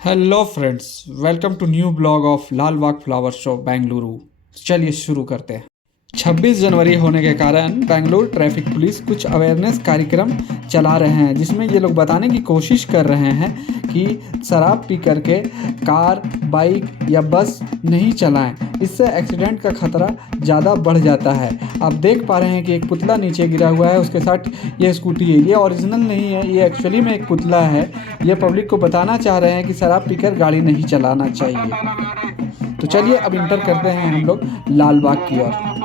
Hello friends, welcome to new blog of Lal Bagh flower show Bengaluru. चलिए शुरू करते हैं। 26 जनवरी होने के कारण बेंगलुरु ट्रैफिक पुलिस कुछ अवेयरनेस कार्यक्रम चला रहे हैं, जिसमें ये लोग बताने की कोशिश कर रहे हैं कि शराब पी करके कार, बाइक या बस नहीं चलाएं। इससे एक्सीडेंट का खतरा ज़्यादा बढ़ जाता है। आप देख पा रहे हैं कि एक पुतला नीचे गिरा हुआ है, उसके साथ ये स्कूटी है। ये ओरिजिनल नहीं है, ये एक्चुअली में एक पुतला है। ये पब्लिक को बताना चाह रहे हैं कि शराब पीकर गाड़ी नहीं चलाना चाहिए। तो चलिए अब इंटर करते हैं हम लोग लाल बाग की ओर।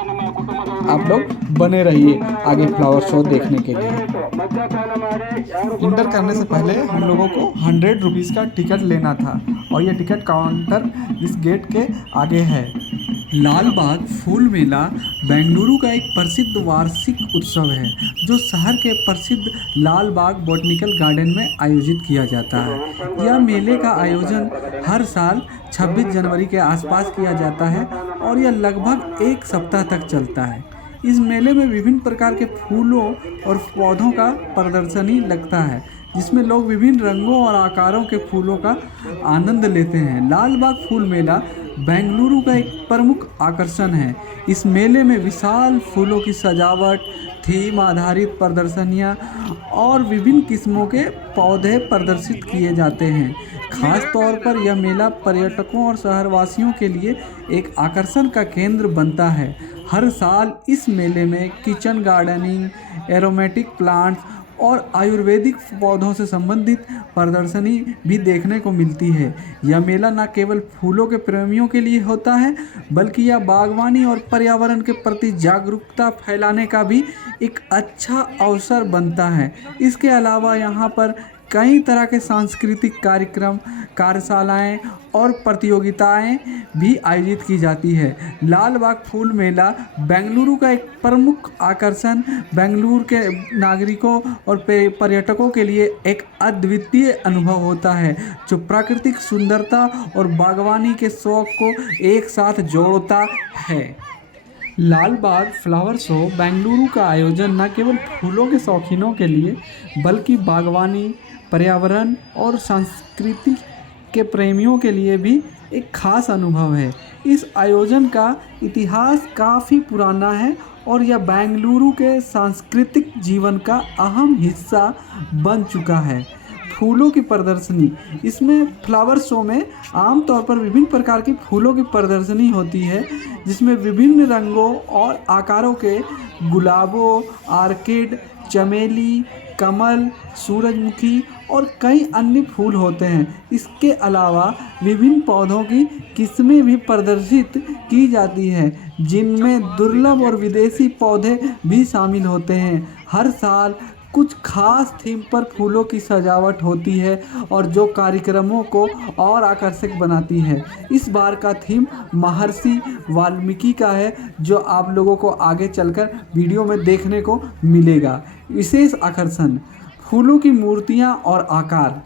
आप लोग बने रहिए आगे फ्लावर शो देखने के लिए। इंटर करने से पहले हम लोगों को 100 रुपीज़ का टिकट लेना था और ये टिकट काउंटर इस गेट के आगे है। लाल बाग फूल मेला बेंगलुरु का एक प्रसिद्ध वार्षिक उत्सव है, जो शहर के प्रसिद्ध लाल बाग बॉटनिकल गार्डन में आयोजित किया जाता है। यह मेले का आयोजन हर साल 26 जनवरी के आसपास किया जाता है और यह लगभग एक सप्ताह तक चलता है। इस मेले में विभिन्न प्रकार के फूलों और पौधों का प्रदर्शनी लगता है, जिसमें लोग विभिन्न रंगों और आकारों के फूलों का आनंद लेते हैं। लाल बाग फूल मेला बेंगलुरु का एक प्रमुख आकर्षण है। इस मेले में विशाल फूलों की सजावट, थीम आधारित प्रदर्शनियाँ और विभिन्न किस्मों के पौधे प्रदर्शित किए जाते हैं। खास तौर पर यह मेला पर्यटकों और शहरवासियों के लिए एक आकर्षण का केंद्र बनता है। हर साल इस मेले में किचन गार्डनिंग, एरोमेटिक प्लांट्स और आयुर्वेदिक पौधों से संबंधित प्रदर्शनी भी देखने को मिलती है। यह मेला न केवल फूलों के प्रेमियों के लिए होता है, बल्कि यह बागवानी और पर्यावरण के प्रति जागरूकता फैलाने का भी एक अच्छा अवसर बनता है। इसके अलावा यहाँ पर कई तरह के सांस्कृतिक कार्यक्रम, कार्यशालाएं और प्रतियोगिताएं भी आयोजित की जाती है। लाल बाग फूल मेला बेंगलुरु का एक प्रमुख आकर्षण बेंगलुरु के नागरिकों और पर्यटकों के लिए एक अद्वितीय अनुभव होता है, जो प्राकृतिक सुंदरता और बागवानी के शौक को एक साथ जोड़ता है। लाल बाग फ्लावर शो बेंगलुरु का आयोजन न केवल फूलों के शौकीनों के लिए, बल्कि बागवानी, पर्यावरण और संस्कृति के प्रेमियों के लिए भी एक खास अनुभव है। इस आयोजन का इतिहास काफ़ी पुराना है और यह बेंगलुरु के सांस्कृतिक जीवन का अहम हिस्सा बन चुका है। फूलों की प्रदर्शनी, इसमें फ्लावर शो में आमतौर पर विभिन्न प्रकार की फूलों की प्रदर्शनी होती है, जिसमें विभिन्न रंगों और आकारों के गुलाबों, ऑर्किड, चमेली, कमल, सूरजमुखी और कई अन्य फूल होते हैं। इसके अलावा विभिन्न पौधों की किस्में भी प्रदर्शित की जाती हैं, जिनमें दुर्लभ और विदेशी पौधे भी शामिल होते हैं। हर साल कुछ खास थीम पर फूलों की सजावट होती है और जो कार्यक्रमों को और आकर्षक बनाती है। इस बार का थीम महर्षि वाल्मीकि का है, जो आप लोगों को आगे चलकर वीडियो में देखने को मिलेगा। विशेष आकर्षण, फूलों की मूर्तियां और आकार।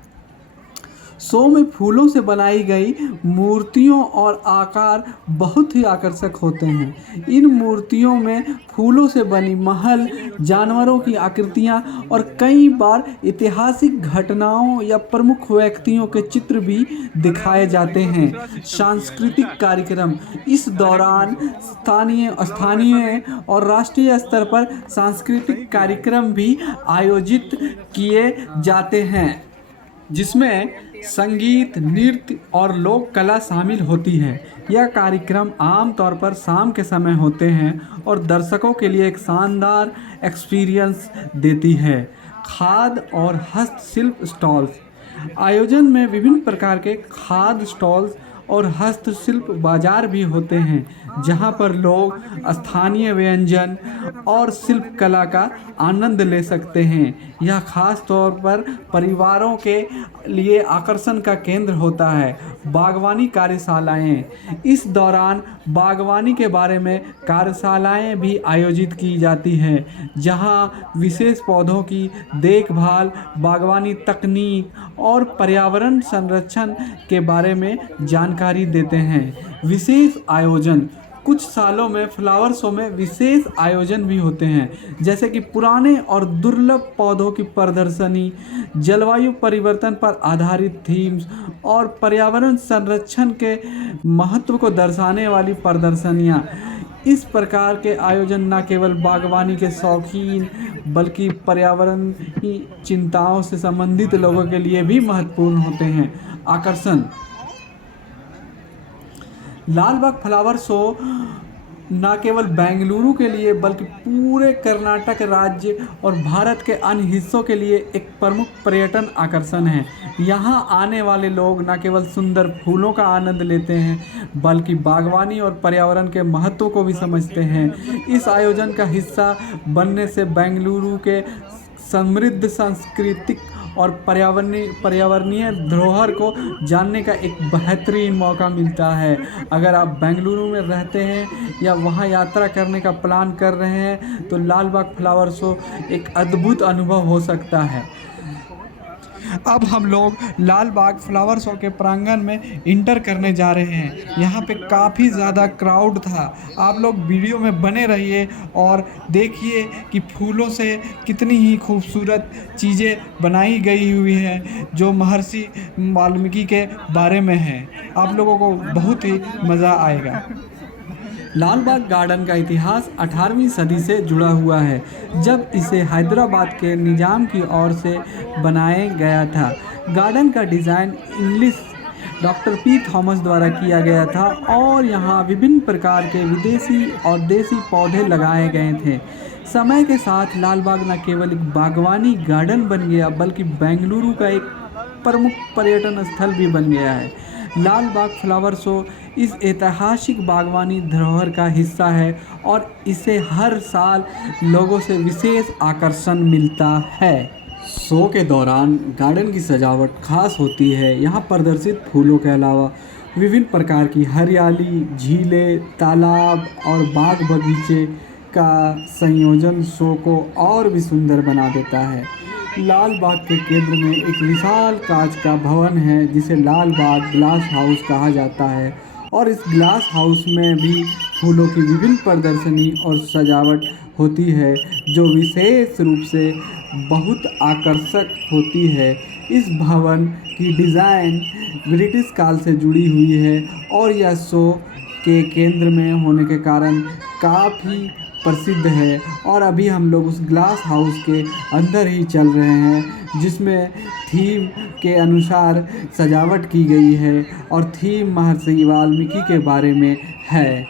शो में फूलों से बनाई गई मूर्तियों और आकार बहुत ही आकर्षक होते हैं। इन मूर्तियों में फूलों से बनी महल, जानवरों की आकृतियां और कई बार ऐतिहासिक घटनाओं या प्रमुख व्यक्तियों के चित्र भी दिखाए जाते हैं। सांस्कृतिक कार्यक्रम, इस दौरान स्थानीय और राष्ट्रीय स्तर पर सांस्कृतिक कार्यक्रम भी आयोजित किए जाते हैं, जिसमें संगीत, नृत्य और लोक कला शामिल होती है। यह कार्यक्रम आमतौर पर शाम के समय होते हैं और दर्शकों के लिए एक शानदार एक्सपीरियंस देती है। खाद्य और हस्तशिल्प स्टॉल्स, आयोजन में विभिन्न प्रकार के खाद्य स्टॉल्स और हस्तशिल्प बाजार भी होते हैं, जहां पर लोग स्थानीय व्यंजन और शिल्प कला का आनंद ले सकते हैं। यह खास तौर पर परिवारों के लिए आकर्षण का केंद्र होता है। बागवानी कार्यशालाएं, इस दौरान बागवानी के बारे में कार्यशालाएं भी आयोजित की जाती हैं, जहां विशेष पौधों की देखभाल, बागवानी तकनीक और पर्यावरण संरक्षण के बारे में जानकारी देते हैं। विशेष आयोजन, कुछ सालों में फ्लावर शो में विशेष आयोजन भी होते हैं, जैसे कि पुराने और दुर्लभ पौधों की प्रदर्शनी, जलवायु परिवर्तन पर आधारित थीम्स और पर्यावरण संरक्षण के महत्व को दर्शाने वाली प्रदर्शनियाँ। इस प्रकार के आयोजन न केवल बागवानी के शौकीन बल्कि पर्यावरण की चिंताओं से संबंधित लोगों के लिए भी महत्वपूर्ण होते हैं। आकर्षण: लाल बाग फ्लावर शो न केवल बेंगलुरु के लिए बल्कि पूरे कर्नाटक राज्य और भारत के अन्य हिस्सों के लिए एक प्रमुख पर्यटन आकर्षण है। यहाँ आने वाले लोग न केवल सुंदर फूलों का आनंद लेते हैं बल्कि बागवानी और पर्यावरण के महत्व को भी समझते हैं। इस आयोजन का हिस्सा बनने से बेंगलुरु के समृद्ध सांस्कृतिक और पर्यावरणीय धरोहर को जानने का एक बेहतरीन मौका मिलता है। अगर आप बेंगलुरु में रहते हैं या वहां यात्रा करने का प्लान कर रहे हैं तो लाल बाग फ्लावर शो एक अद्भुत अनुभव हो सकता है। अब हम लोग लाल बाग फ्लावर शो के प्रांगण में इंटर करने जा रहे हैं। यहाँ पे काफ़ी ज़्यादा क्राउड था। आप लोग वीडियो में बने रहिए और देखिए कि फूलों से कितनी ही खूबसूरत चीज़ें बनाई गई हुई हैं जो महर्षि वाल्मीकि के बारे में हैं। आप लोगों को बहुत ही मज़ा आएगा। लाल बाग गार्डन का इतिहास 18वीं सदी से जुड़ा हुआ है, जब इसे हैदराबाद के निज़ाम की ओर से बनाया गया था। गार्डन का design English doctor P Thomas द्वारा किया गया था और यहाँ विभिन्न प्रकार के विदेशी और देसी पौधे लगाए गए थे। समय के साथ लाल बाग न केवल एक बागवानी गार्डन बन गया बल्कि बेंगलुरु का एक प्रमुख पर्यटन स्थल भी बन गया है। लाल बाग फ्लावर शो इस ऐतिहासिक बागवानी धरोहर का हिस्सा है और इसे हर साल लोगों से विशेष आकर्षण मिलता है। शो के दौरान गार्डन की सजावट खास होती है। यहाँ प्रदर्शित फूलों के अलावा विभिन्न प्रकार की हरियाली, झीलें, तालाब और बाग बगीचे का संयोजन शो को और भी सुंदर बना देता है। लाल बाग के केंद्र में एक विशाल कांच का भवन है जिसे लाल बाग ग्लास हाउस कहा जाता है और इस ग्लास हाउस में भी फूलों की विभिन्न प्रदर्शनी और सजावट होती है जो विशेष रूप से बहुत आकर्षक होती है। इस भवन की डिज़ाइन ब्रिटिश काल से जुड़ी हुई है और यह शो के केंद्र में होने के कारण काफ़ी प्रसिद्ध है। और अभी हम लोग उस ग्लास हाउस के अंदर ही चल रहे हैं जिसमें थीम के अनुसार सजावट की गई है और थीम महर्षि वाल्मीकि के बारे में है।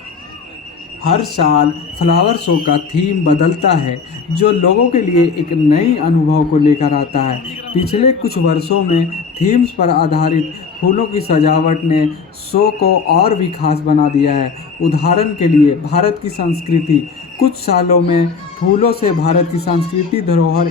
हर साल फ्लावर शो का थीम बदलता है जो लोगों के लिए एक नई अनुभव को लेकर आता है। पिछले कुछ वर्षों में थीम्स पर आधारित फूलों की सजावट ने शो को और भी खास बना दिया है। उदाहरण के लिए भारत की संस्कृति। कुछ सालों में फूलों से भारत की सांस्कृतिक धरोहर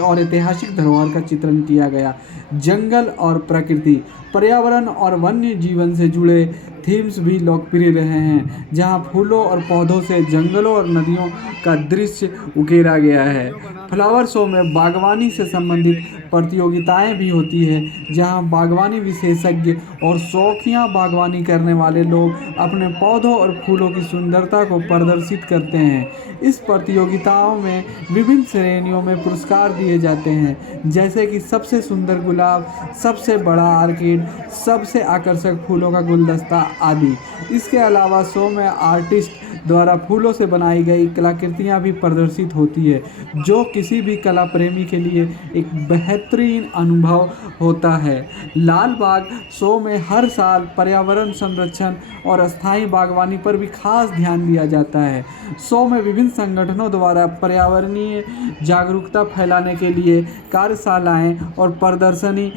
और ऐतिहासिक धरोहर का चित्रण किया गया। जंगल और प्रकृति, पर्यावरण और वन्य जीवन से जुड़े थीम्स भी लोकप्रिय रहे हैं, जहां फूलों और पौधों से जंगलों और नदियों का दृश्य उकेरा गया है। फ्लावर शो में बागवानी से संबंधित प्रतियोगिताएं भी होती है, जहां बागवानी विशेषज्ञ और शौकिया बागवानी करने वाले लोग अपने पौधों और फूलों की सुंदरता को प्रदर्शित करते हैं। इस प्रतियोगिताओं में विभिन्न श्रेणियों में पुरस्कार दिए जाते हैं, जैसे कि सबसे सुंदर गुलाब, सबसे बड़ा आर्किड, सबसे आकर्षक फूलों का गुलदस्ता आदि। इसके अलावा शो में आर्टिस्ट द्वारा फूलों से बनाई गई कलाकृतियाँ भी प्रदर्शित होती है, जो किसी भी कला प्रेमी के लिए एक बेहतरीन अनुभव होता है। लाल बाग शो में हर साल पर्यावरण संरक्षण और स्थायी बागवानी पर भी खास ध्यान दिया जाता है। शो में विभिन्न संगठनों द्वारा पर्यावरणीय जागरूकता फैलाने के लिए कार्यशालाएं और प्रदर्शनी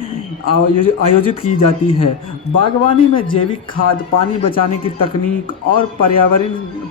आयोजित की जाती है। बागवानी में जैविक खाद, पानी बचाने की तकनीक और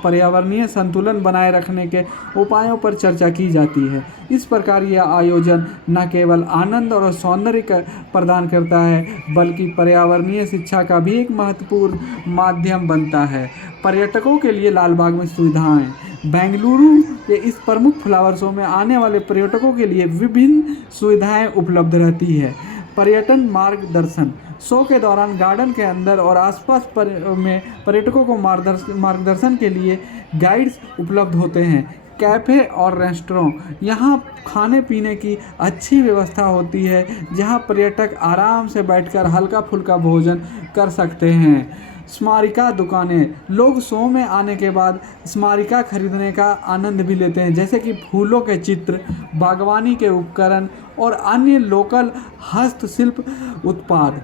पर्यावरणीय संतुलन बनाए रखने के उपायों पर चर्चा की जाती है। इस प्रकार यह आयोजन न केवल आनंद और सौंदर्य प्रदान करता है बल्कि पर्यावरणीय शिक्षा का भी एक महत्वपूर्ण माध्यम बनता है। पर्यटकों के लिए लाल बाग में सुविधाएं। बेंगलुरु के इस प्रमुख फ्लावर शो में आने वाले पर्यटकों के लिए विभिन्न सुविधाएं उपलब्ध रहती है। पर्यटन मार्गदर्शन। शो के दौरान गार्डन के अंदर और आसपास में पर्यटकों को मार्गदर्शन के लिए गाइड्स उपलब्ध होते हैं। कैफ़े और रेस्टोरेंट, यहाँ खाने पीने की अच्छी व्यवस्था होती है, जहाँ पर्यटक आराम से बैठकर हल्का फुल्का भोजन कर सकते हैं। स्मारिका दुकानें, लोग शो में आने के बाद स्मारिका खरीदने का आनंद भी लेते हैं, जैसे कि फूलों के चित्र, बागवानी के उपकरण और अन्य लोकल हस्तशिल्प उत्पाद।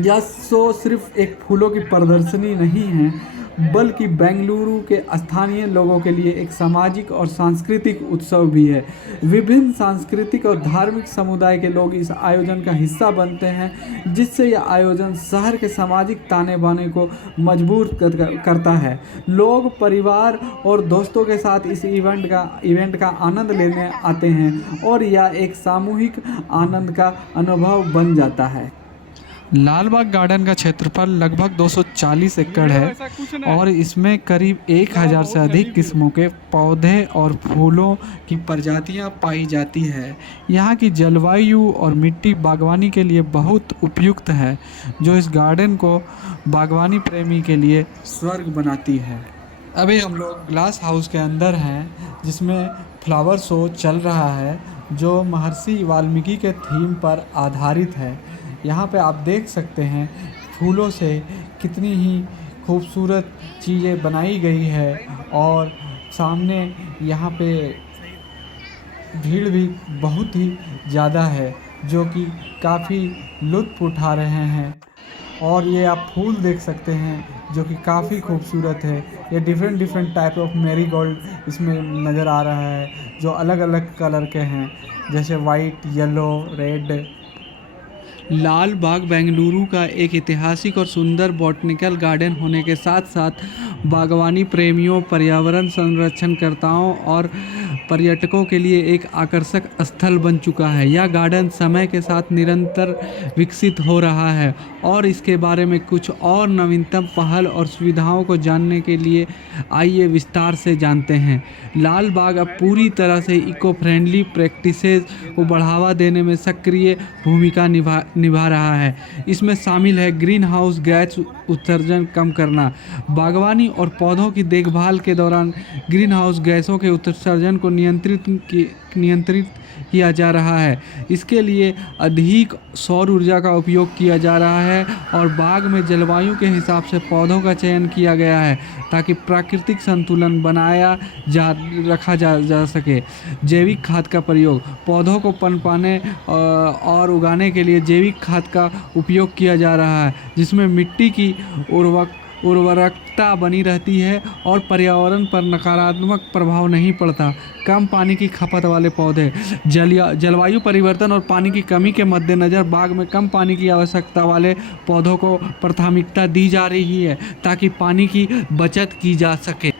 यह शो सिर्फ एक फूलों की प्रदर्शनी नहीं है, बल्कि बेंगलुरु के स्थानीय लोगों के लिए एक सामाजिक और सांस्कृतिक उत्सव भी है। विभिन्न सांस्कृतिक और धार्मिक समुदाय के लोग इस आयोजन का हिस्सा बनते हैं, जिससे यह आयोजन शहर के सामाजिक ताने बाने को मजबूत करता है। लोग परिवार और दोस्तों के साथ इस इवेंट का आनंद लेने आते हैं और यह एक सामूहिक आनंद का अनुभव बन जाता है। लाल बाग गार्डन का क्षेत्रफल लगभग 240 एकड़ है और इसमें करीब 1000 से अधिक किस्मों के पौधे और फूलों की प्रजातियां पाई जाती है। यहाँ की जलवायु और मिट्टी बागवानी के लिए बहुत उपयुक्त है, जो इस गार्डन को बागवानी प्रेमी के लिए स्वर्ग बनाती है। अभी हम लोग ग्लास हाउस के अंदर हैं, जिसमें फ्लावर शो चल रहा है, जो महर्षि वाल्मीकि के थीम पर आधारित है। यहाँ पे आप देख सकते हैं फूलों से कितनी ही खूबसूरत चीज़ें बनाई गई है और सामने यहाँ पे भीड़ भी बहुत ही ज़्यादा है, जो कि काफ़ी लुत्फ़ उठा रहे हैं। और ये आप फूल देख सकते हैं, जो कि काफ़ी खूबसूरत है। ये डिफरेंट टाइप ऑफ मैरीगोल्ड इसमें नज़र आ रहा है, जो अलग अलग कलर के हैं, जैसे वाइट, येलो, रेड। लाल बाग बेंगलुरु का एक ऐतिहासिक और सुंदर बॉटनिकल गार्डन होने के साथ साथ बागवानी प्रेमियों, पर्यावरण संरक्षणकर्ताओं और पर्यटकों के लिए एक आकर्षक स्थल बन चुका है। यह गार्डन समय के साथ निरंतर विकसित हो रहा है और इसके बारे में कुछ और नवीनतम पहल और सुविधाओं को जानने के लिए आइए विस्तार से जानते हैं। लाल बाग अब पूरी तरह से इको फ्रेंडली प्रैक्टिसेस को बढ़ावा देने में सक्रिय भूमिका निभा रहा है। इसमें शामिल है ग्रीन हाउस गैस उत्सर्जन कम करना। बागवानी और पौधों की देखभाल के दौरान ग्रीन हाउस गैसों के उत्सर्जन को नियंत्रित किया जा रहा है। इसके लिए अधिक सौर ऊर्जा का उपयोग किया जा रहा है और बाग में जलवायु के हिसाब से पौधों का चयन किया गया है, ताकि प्राकृतिक संतुलन रखा जा सके। जैविक खाद का प्रयोग, पौधों को पनपाने और उगाने के लिए जैविक खाद का उपयोग किया जा रहा है, जिसमें मिट्टी की उर्वरकता बनी रहती है और पर्यावरण पर नकारात्मक प्रभाव नहीं पड़ता। कम पानी की खपत वाले पौधे, जलवायु परिवर्तन और पानी की कमी के मद्देनज़र बाग में कम पानी की आवश्यकता वाले पौधों को प्राथमिकता दी जा रही है, ताकि पानी की बचत की जा सके।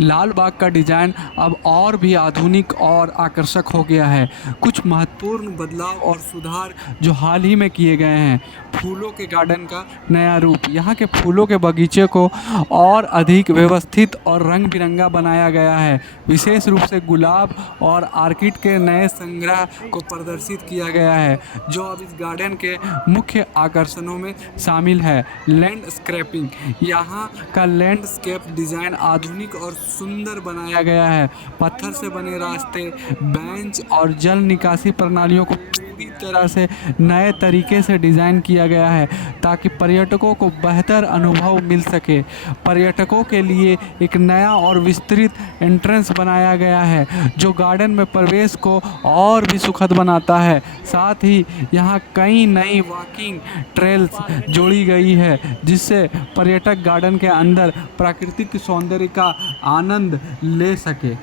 लाल बाग का डिज़ाइन अब और भी आधुनिक और आकर्षक हो गया है। कुछ महत्वपूर्ण बदलाव और सुधार जो हाल ही में किए गए हैं। फूलों के गार्डन का नया रूप, यहाँ के फूलों के बगीचे को और अधिक व्यवस्थित और रंग बिरंगा बनाया गया है। विशेष रूप से गुलाब और ऑर्किड के नए संग्रह को प्रदर्शित किया गया है, जो अब इस गार्डन के मुख्य आकर्षणों में शामिल है। लैंडस्केपिंग, यहाँ का लैंडस्केप डिज़ाइन आधुनिक और सुंदर बनाया गया है। पत्थर से बने रास्ते, बेंच और जल निकासी प्रणालियों को पूरी तरह से नए तरीके से डिज़ाइन किया गया है, ताकि पर्यटकों को बेहतर अनुभव मिल सके। पर्यटकों के लिए एक नया और विस्तृत एंट्रेंस बनाया गया है, जो गार्डन में प्रवेश को और भी सुखद बनाता है। साथ ही यहाँ कई नई वॉकिंग ट्रेल्स जोड़ी गई है, जिससे पर्यटक गार्डन के अंदर प्राकृतिक सौंदर्य का आनंद ले सके।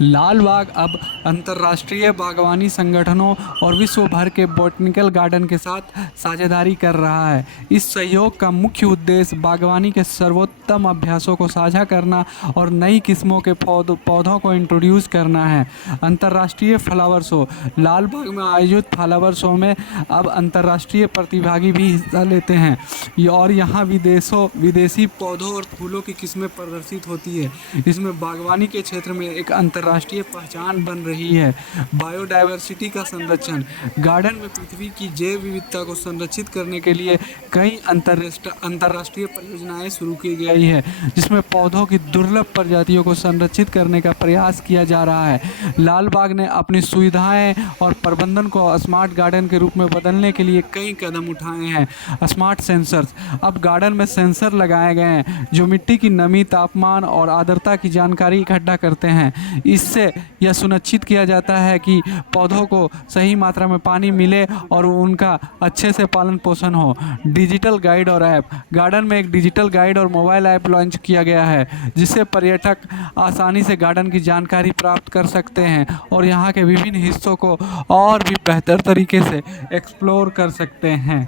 लाल बाग अब अंतर्राष्ट्रीय बागवानी संगठनों और विश्व भर के बॉटनिकल गार्डन के साथ साझेदारी कर रहा है। इस सहयोग का मुख्य उद्देश्य बागवानी के सर्वोत्तम अभ्यासों को साझा करना और नई किस्मों के पौधों को इंट्रोड्यूस करना है। अंतर्राष्ट्रीय फ्लावर शो, लाल बाग में आयोजित फ्लावर शो में अब अंतर्राष्ट्रीय प्रतिभागी भी हिस्सा लेते हैं और यहाँ विदेशी पौधों और फूलों की किस्में प्रदर्शित होती है। इसमें बागवानी के क्षेत्र में एक अंतर्राष्ट्रीय अंतर्राष्ट्रीय पहचान बन रही है। बायोडायवर्सिटी का संरक्षण। गार्डन में पृथ्वी की जैव विविधता को संरक्षित करने के लिए कई अंतर्राष्ट्रीय परियोजनाएं शुरू की गई है, जिसमें पौधों की दुर्लभ प्रजातियों को संरक्षित करने का प्रयास किया जा रहा है। लाल बाग ने अपनी सुविधाएं और प्रबंधन को स्मार्ट गार्डन के रूप में बदलने के लिए कई कदम उठाए हैं। Smart sensors. अब गार्डन में सेंसर लगाए गए हैं जो मिट्टी की नमी, तापमान और आर्द्रता की जानकारी इकट्ठा करते हैं। इससे यह सुनिश्चित किया जाता है कि पौधों को सही मात्रा में पानी मिले और उनका अच्छे से पालन पोषण हो। डिजिटल गाइड और ऐप। गार्डन में एक डिजिटल गाइड और मोबाइल ऐप लॉन्च किया गया है, जिससे पर्यटक आसानी से गार्डन की जानकारी प्राप्त कर सकते हैं और यहाँ के विभिन्न हिस्सों को और भी बेहतर तरीके से एक्सप्लोर कर सकते हैं।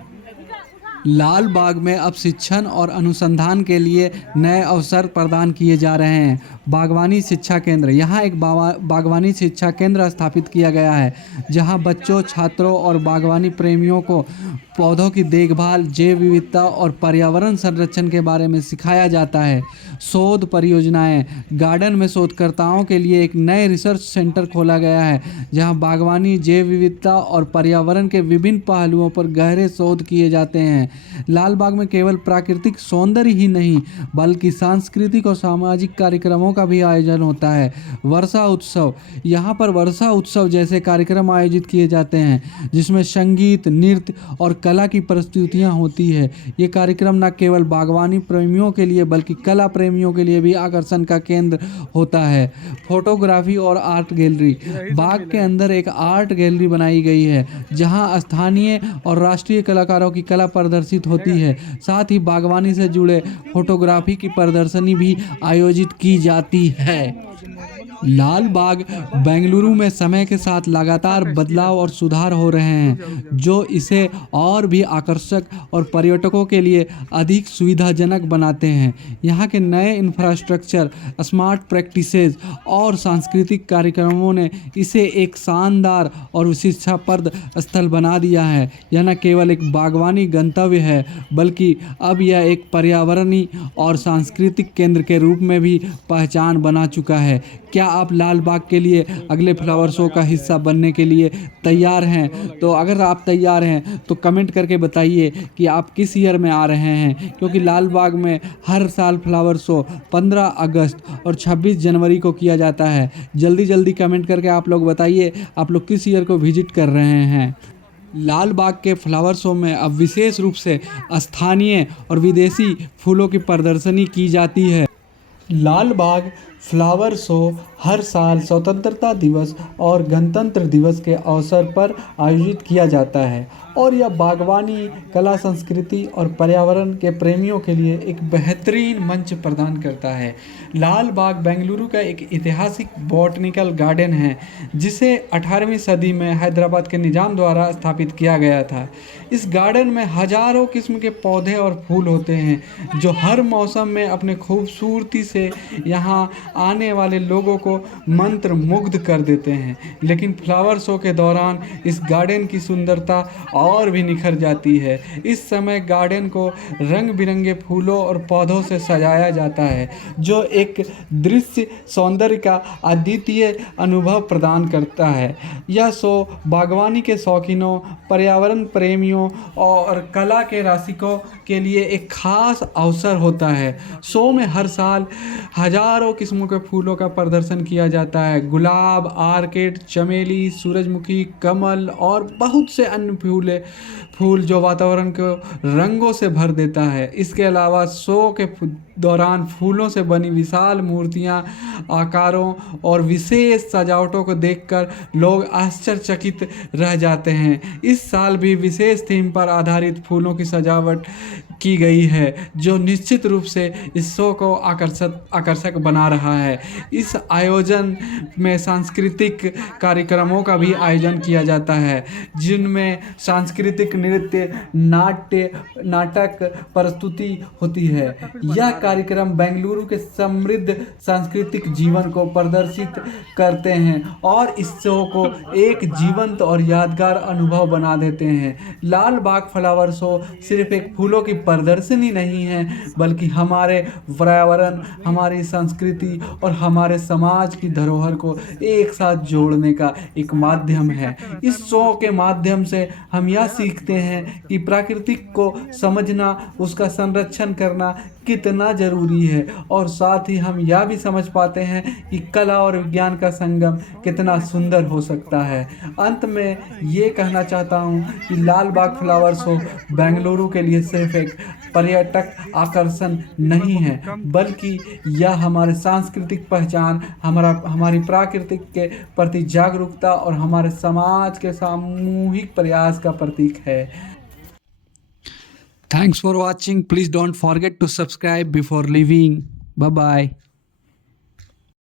लाल बाग में अब शिक्षण और अनुसंधान के लिए नए अवसर प्रदान किए जा रहे हैं। बागवानी शिक्षा केंद्र। यहाँ एक बागवानी शिक्षा केंद्र स्थापित किया गया है, जहाँ बच्चों, छात्रों और बागवानी प्रेमियों को पौधों की देखभाल, जैव विविधता और पर्यावरण संरक्षण के बारे में सिखाया जाता है। शोध परियोजनाएं। गार्डन में शोधकर्ताओं के लिए एक नए रिसर्च सेंटर खोला गया है, जहां बागवानी, जैव विविधता और पर्यावरण के विभिन्न पहलुओं पर गहरे शोध किए जाते हैं। लाल बाग में केवल प्राकृतिक सौंदर्य ही नहीं, बल्कि सांस्कृतिक और सामाजिक कार्यक्रमों का भी आयोजन होता है। वर्षा उत्सव। यहाँ पर वर्षा उत्सव जैसे कार्यक्रम आयोजित किए जाते हैं, जिसमें संगीत, नृत्य और कला की प्रस्तुतियाँ होती है। ये कार्यक्रम न केवल बागवानी प्रेमियों के लिए बल्कि कला प्रेमियों के लिए भी आकर्षण का केंद्र होता है। फोटोग्राफी और आर्ट गैलरी। बाग के अंदर एक आर्ट गैलरी बनाई गई है, जहां स्थानीय और राष्ट्रीय कलाकारों की कला प्रदर्शित होती है। साथ ही बागवानी से जुड़े फोटोग्राफी की प्रदर्शनी भी आयोजित की जाती है। लाल बाग बेंगलुरु में समय के साथ लगातार बदलाव और सुधार हो रहे हैं, जो इसे और भी आकर्षक और पर्यटकों के लिए अधिक सुविधाजनक बनाते हैं। यहाँ के नए इंफ्रास्ट्रक्चर, स्मार्ट प्रैक्टिसेस और सांस्कृतिक कार्यक्रमों ने इसे एक शानदार और शिक्षाप्रद स्थल बना दिया है। यह न केवल एक बागवानी गंतव्य है, बल्कि अब यह एक पर्यावरणीय और सांस्कृतिक केंद्र के रूप में भी पहचान बना चुका है। क्या आप लाल बाग के लिए अगले फ्लावर शो का हिस्सा बनने के लिए तैयार हैं? तो अगर आप तैयार हैं तो कमेंट करके बताइए कि आप किस ईयर में आ रहे हैं, क्योंकि लाल बाग में हर साल फ्लावर शो 15 अगस्त और 26 जनवरी को किया जाता है। जल्दी जल्दी कमेंट करके आप लोग बताइए आप लोग किस ईयर को विजिट कर रहे हैं। लाल बाग के फ्लावर शो में अब विशेष रूप से स्थानीय और विदेशी फूलों की प्रदर्शनी की जाती है। लाल बाग फ्लावर शो हर साल स्वतंत्रता दिवस और गणतंत्र दिवस के अवसर पर आयोजित किया जाता है और यह बागवानी, कला, संस्कृति और पर्यावरण के प्रेमियों के लिए एक बेहतरीन मंच प्रदान करता है। लाल बाग बेंगलुरु का एक ऐतिहासिक बॉटनिकल गार्डन है, जिसे 18वीं सदी में हैदराबाद के निजाम द्वारा स्थापित किया गया था। इस गार्डन में हजारों किस्म के पौधे और फूल होते हैं, जो हर मौसम में अपने खूबसूरती से यहाँ आने वाले लोगों को मंत्र मुग्ध कर देते हैं। लेकिन फ्लावर शो के दौरान इस गार्डन की सुंदरता और भी निखर जाती है। इस समय गार्डन को रंग बिरंगे फूलों और पौधों से सजाया जाता है, जो एक दृश्य सौंदर्य का अद्वितीय अनुभव प्रदान करता है। यह शो बागवानी के शौकीनों, पर्यावरण प्रेमियों और कला के रसिकों के लिए एक खास अवसर होता है। शो में हर साल हजारों किस्मों के फूलों का प्रदर्शन किया जाता है। गुलाब, आर्किड, चमेली, सूरजमुखी, कमल और बहुत से अन्य फूल जो वातावरण को रंगों से भर देता है। इसके अलावा शो के दौरान फूलों से बनी विशाल मूर्तियां, आकारों और विशेष सजावटों को देखकर लोग आश्चर्यचकित रह जाते हैं। इस साल भी विशेष थीम पर आधारित फूलों की सजावट की गई है, जो निश्चित रूप से इस शो को आकर्षक बना रहा है। इस आयोजन में सांस्कृतिक कार्यक्रमों का भी आयोजन किया जाता है, जिनमें सांस्कृतिक नृत्य, नाटक प्रस्तुति होती है। यह कार्यक्रम बेंगलुरु के समृद्ध सांस्कृतिक जीवन को प्रदर्शित करते हैं और इस शो को एक जीवंत और यादगार अनुभव बना देते हैं। लाल बाग फ्लावर शो सिर्फ एक फूलों की प्रदर्शनी नहीं है, बल्कि हमारे पर्यावरण, हमारी संस्कृति और हमारे समाज की धरोहर को एक साथ जोड़ने का एक माध्यम है। इस शो के माध्यम से हम यह सीखते हैं कि प्राकृतिक को समझना, उसका संरक्षण करना कितना ज़रूरी है, और साथ ही हम यह भी समझ पाते हैं कि कला और विज्ञान का संगम कितना सुंदर हो सकता है। अंत में ये कहना चाहता हूँ कि लाल बाग फ्लावर शो बेंगलुरु के लिए सिर्फ एक पर्यटक आकर्षण नहीं है, बल्कि यह हमारे सांस्कृतिक पहचान, हमारी प्राकृतिक के प्रति जागरूकता और हमारे समाज के सामूहिक प्रयास का प्रतीक है। Thanks for watching. Please don't forget to subscribe before leaving. Bye bye.